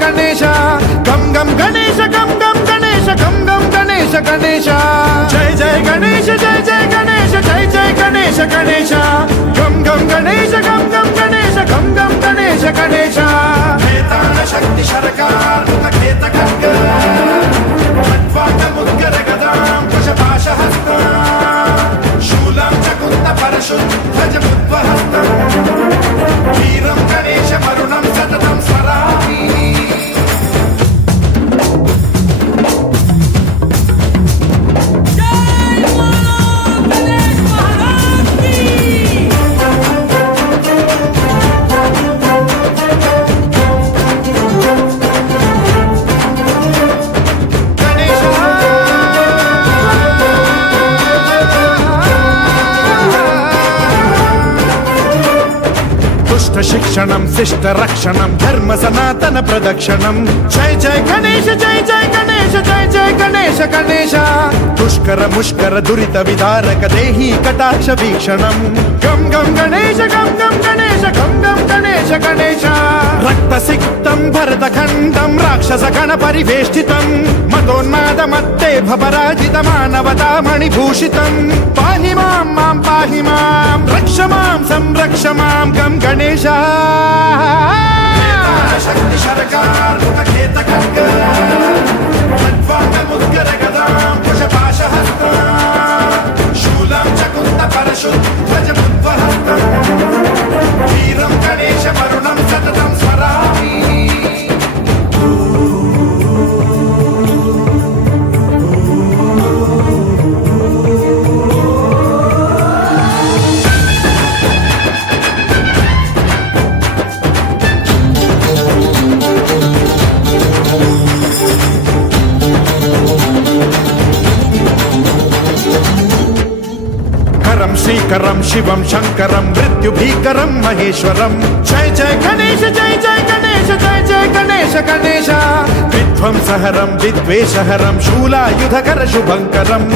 गणेश गम गम गणेश गम गम गणेश गम गम गणेश गणेश जय जय गणेश जय जय गणेश जय जय गणेश गणेश गम गम गणेश गम गम गणेश गम गम गणेश गणेश वेदान शक्ति शरकार खेत खड्ग खट्वाट मुद्गर गदां कुशपाशहस्ता शूलं च कुन्त परशुध्वज बुद्वहस्तं वीरं गणेश वरुणं सततं स्मरामि शिक्षणं शिष्ट रक्षणं धर्म सनातन प्रदक्षिणं जय जय गणेश जय जय गणेश जय जय गणेश गणेश दुष्कर मुष्कर दुरित विदारक देहि कटाक्ष वीक्षणं गम गम गणेश गम गम गणेश गम गम गणेश गणेश रक्त सिक्तं भरतखण्डं राक्षस गण परिवेष्टितं मदोन्माद मत्ते भपराजित मानवता मणिभूषितं पाहि मां पाहि मां रक्ष मां संरक्ष मां गम गणेश शक्ति शरकार खेत खड्ग खट्वाट मुद्गर गदां कुशपाशहस्ता शूलं च कुन्त परशुध्वज बुद्वहस्तं वीरं गणेश वरुणं सततं स्मरामि श्रीकरं शिवं शंकरं मृत्युभीकरं महेश्वरं जय जय गणेश जय जय गणेश जय जय गणेश गणेश विध्वंसहरं विद्वेषहरं शूलायुधकर शुभंकरं